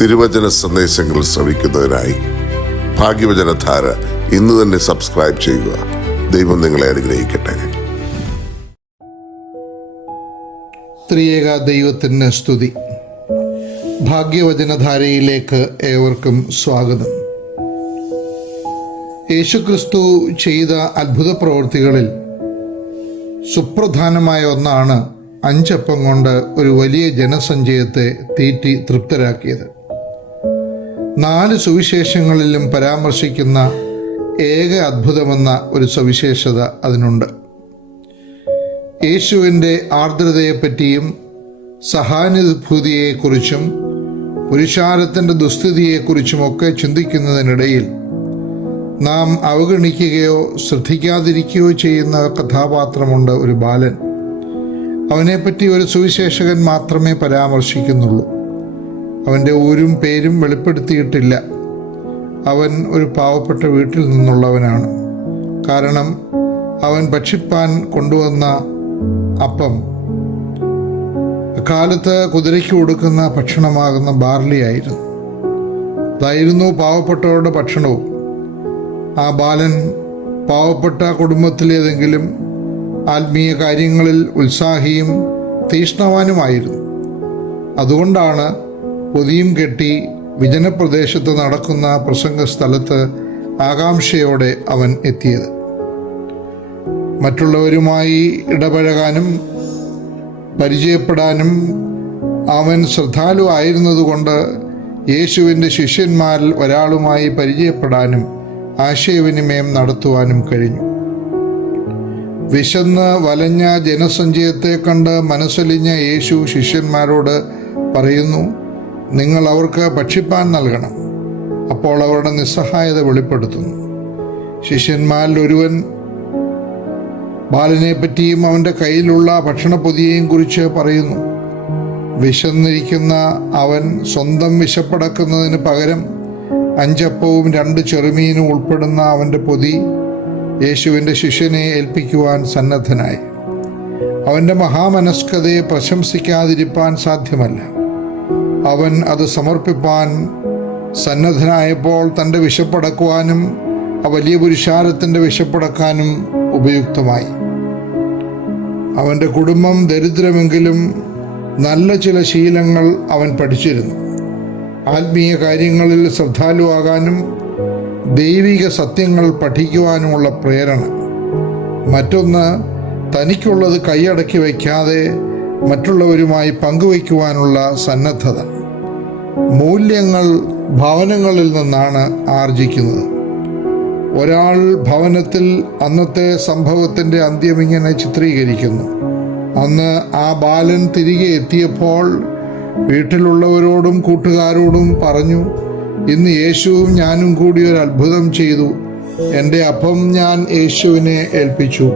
തിരുവചന സന്ദേശങ്ങൾ ശ്രവിക്കുന്നതിനായി ഭാഗ്യവചനധാര ഇന്ന് തന്നെ സബ്സ്ക്രൈബ് ചെയ്യുക. ദൈവം നിങ്ങളെ അനുഗ്രഹിക്കട്ടെ. ത്രിയേക ദൈവത്തിന് സ്തുതി. ഭാഗ്യവചനധാരയിലേക്ക് ഏവർക്കും സ്വാഗതം. യേശുക്രിസ്തു ചെയ്ത അത്ഭുത പ്രവൃത്തികളിൽ സുപ്രധാനമായ ഒന്നാണ് 5 അപ്പം കൊണ്ട് ഒരു വലിയ ജനസഞ്ചയത്തെ തീറ്റി തൃപ്തരാക്കിയത്. 4 സുവിശേഷങ്ങളിലും പരാമർശിക്കുന്ന ഏക അത്ഭുതമെന്ന ഒരു സവിശേഷത അതിനുണ്ട്. യേശുവിൻ്റെ ആർദ്രതയെപ്പറ്റിയും സഹാനുഭൂതിയെക്കുറിച്ചും പുരുഷാരത്തിൻ്റെ ദുസ്ഥിതിയെക്കുറിച്ചുമൊക്കെ ചിന്തിക്കുന്നതിനിടയിൽ നാം അവഗണിക്കുകയോ ശ്രദ്ധിക്കാതിരിക്കുകയോ ചെയ്യുന്ന കഥാപാത്രമുണ്ട്, ഒരു ബാലൻ. അവനെപ്പറ്റി ഒരു സുവിശേഷകൻ മാത്രമേ പരാമർശിക്കുന്നുള്ളൂ. അവൻ്റെ ഊരും പേരും വെളിപ്പെടുത്തിയിട്ടില്ല. അവൻ ഒരു പാവപ്പെട്ട വീട്ടിൽ നിന്നുള്ളവനാണ്. കാരണം അവൻ ഭക്ഷിപ്പാൻ കൊണ്ടുവന്ന അപ്പം കാലത്ത് കുതിരയ്ക്ക് കൊടുക്കുന്ന ഭക്ഷണമാകുന്ന ബാർലിയായിരുന്നു. അതായിരുന്നു പാവപ്പെട്ടവരുടെ ഭക്ഷണവും. ആ ബാലൻ പാവപ്പെട്ട കുടുംബത്തിലേതെങ്കിലും ആത്മീയ കാര്യങ്ങളിൽ ഉത്സാഹിയും തീഷ്ണവാനുമായിരുന്നു. അതുകൊണ്ടാണ് പൊതിയും കെട്ടി വിജനപ്രദേശത്ത് നടക്കുന്ന പ്രസംഗ സ്ഥലത്ത് ആകാംക്ഷയോടെ അവൻ എത്തിയത്. മറ്റുള്ളവരുമായി ഇടപഴകാനും പരിചയപ്പെടാനും അവൻ ശ്രദ്ധാലു ആയിരുന്നതുകൊണ്ട് യേശുവിൻ്റെ ശിഷ്യന്മാരിൽ ഒരാളുമായി പരിചയപ്പെടാനും ആശയവിനിമയം നടത്തുവാനും കഴിഞ്ഞു. വിശന്ന് വലഞ്ഞ ജനസഞ്ചയത്തെ കണ്ട് മനസ്സലിഞ്ഞ യേശു ശിഷ്യന്മാരോട് പറയുന്നു, നിങ്ങൾ അവർക്ക് ഭക്ഷിപ്പാൻ നൽകണം. അപ്പോൾ അവരുടെ നിസ്സഹായത വെളിപ്പെടുത്തുന്നു. ശിഷ്യന്മാരിൽ ഒരുവൻ ബാലനെ പറ്റിയും അവൻ്റെ കയ്യിലുള്ള ഭക്ഷണപ്പൊതിയെയും കുറിച്ച് പറയുന്നു. വിശന്നിരിക്കുന്ന അവൻ സ്വന്തം വിശപ്പടക്കുന്നതിന് പകരം 5 അപ്പവും 2 ചെറുമീനും ഉൾപ്പെടുന്ന അവൻ്റെ പൊതി യേശുവിൻ്റെ ശിഷ്യനെ ഏൽപ്പിക്കുവാൻ സന്നദ്ധനായി. അവൻ്റെ മഹാമനസ്കതയെ പ്രശംസിക്കാതിരിപ്പാൻ സാധ്യമല്ല. അവൻ അത് സമർപ്പിപ്പാൻ സന്നദ്ധനായപ്പോൾ തൻ്റെ വിശപ്പടക്കുവാനും ആ വലിയ പുരുഷാരത്തിൻ്റെ വിശപ്പടക്കാനും ഉപയുക്തമായി. അവൻ്റെ കുടുംബം ദരിദ്രമെങ്കിലും നല്ല ചില ശീലങ്ങൾ അവൻ പഠിച്ചിരുന്നു. ആത്മീയ കാര്യങ്ങളിൽ ശ്രദ്ധാലുവാകാനും ദൈവിക സത്യങ്ങൾ പഠിക്കുവാനുമുള്ള പ്രേരണ. മറ്റൊന്ന്, തനിക്കുള്ളത് കൈയടക്കി വയ്ക്കാതെ മറ്റുള്ളവരുമായി പങ്കുവയ്ക്കുവാനുള്ള സന്നദ്ധത. മൂല്യങ്ങൾ ഭവനങ്ങളിൽ നിന്നാണ് ആർജിക്കുന്നത്. ഒരാൾ ഭവനത്തിൽ അന്നത്തെ സംഭവത്തിൻ്റെ അന്ത്യം ഇങ്ങനെ ചിത്രീകരിക്കുന്നു. അന്ന് ആ ബാലൻ തിരികെ എത്തിയപ്പോൾ വീട്ടിലുള്ളവരോടും കൂട്ടുകാരോടും പറഞ്ഞു, ഇന്ന് യേശുവും ഞാനും കൂടി ഒരു അത്ഭുതം ചെയ്തു. എൻ്റെ അപ്പം ഞാൻ യേശുവിനെ ഏൽപ്പിച്ചു.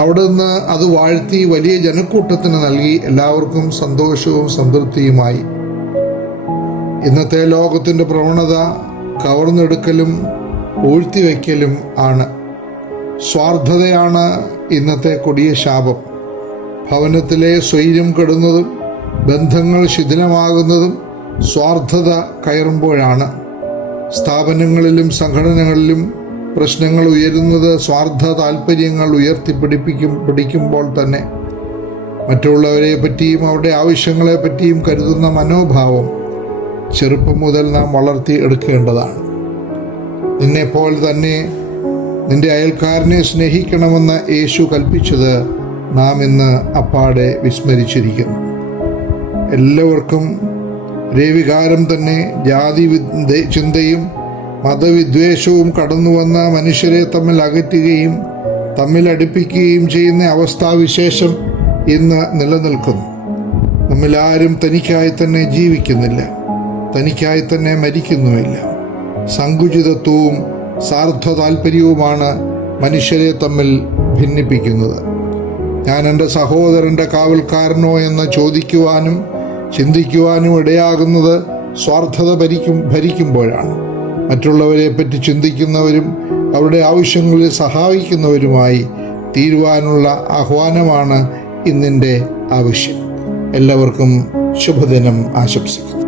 അവിടുന്ന് അത് വാഴ്ത്തി വലിയ ജനക്കൂട്ടത്തിന് നൽകി. എല്ലാവർക്കും സന്തോഷവും സംതൃപ്തിയുമായി. ഇന്നത്തെ ലോകത്തിൻ്റെ പ്രവണത കവർന്നെടുക്കലും പൂഴ്ത്തിവെക്കലും ആണ്. സ്വാർത്ഥതയാണ് ഇന്നത്തെ കൊടിയ ശാപം. ഭവനത്തിലെ സ്വൈര്യം കെടുന്നതും ബന്ധങ്ങൾ ശിഥിലമാകുന്നതും സ്വാർത്ഥത കയറുമ്പോഴാണ്. സ്ഥാപനങ്ങളിലും സംഘടനകളിലും പ്രശ്നങ്ങൾ ഉയരുന്നത് സ്വാർത്ഥ താല്പര്യങ്ങൾ പിടിക്കുമ്പോൾ തന്നെ. മറ്റുള്ളവരെ പറ്റിയും അവരുടെ ആവശ്യങ്ങളെ പറ്റിയും കരുതുന്ന മനോഭാവം ചെറുപ്പം മുതൽ നാം വളർത്തി എടുക്കേണ്ടതാണ്. നിന്നെപ്പോലെ തന്നെ നിന്റെ അയൽക്കാരനെ സ്നേഹിക്കണമെന്ന് യേശു കൽപ്പിച്ചത് നാം ഇന്ന് അപ്പാടെ വിസ്മരിച്ചിരിക്കുന്നു. എല്ലാവർക്കും രവികാരം തന്നെ ജാതി ചിന്തയും മതവിദ്വേഷവും കടന്നുവന്ന മനുഷ്യരെ തമ്മിൽ അകറ്റുകയും തമ്മിൽ അടുപ്പിക്കുകയും ചെയ്യുന്ന അവസ്ഥാവിശേഷം ഇന്ന് നിലനിൽക്കുന്നു. നമ്മിലാരും തനിക്കായി തന്നെ ജീവിക്കുന്നില്ല, തനിക്കായി തന്നെ മരിക്കുന്നുമില്ല. സങ്കുചിതത്വവും സ്വാർത്ഥ താല്പര്യവുമാണ് മനുഷ്യരെ തമ്മിൽ ഭിന്നിപ്പിക്കുന്നത്. ഞാൻ എൻ്റെ സഹോദരൻ്റെ കാവൽക്കാരനോ എന്ന് ചോദിക്കുവാനും ചിന്തിക്കുവാനും ഇടയാകുന്നത് സ്വാർത്ഥത ഭരിക്കുമ്പോഴാണ്. മറ്റുള്ളവരെ പറ്റി ചിന്തിക്കുന്നവരും അവരുടെ ആവശ്യങ്ങളിൽ സഹായിക്കുന്നവരുമായി തീരുവാനുള്ള ആഹ്വാനമാണ് ഇന്നിൻ്റെ ആവശ്യം. എല്ലാവർക്കും ശുഭദിനം ആശംസിക്കുന്നു.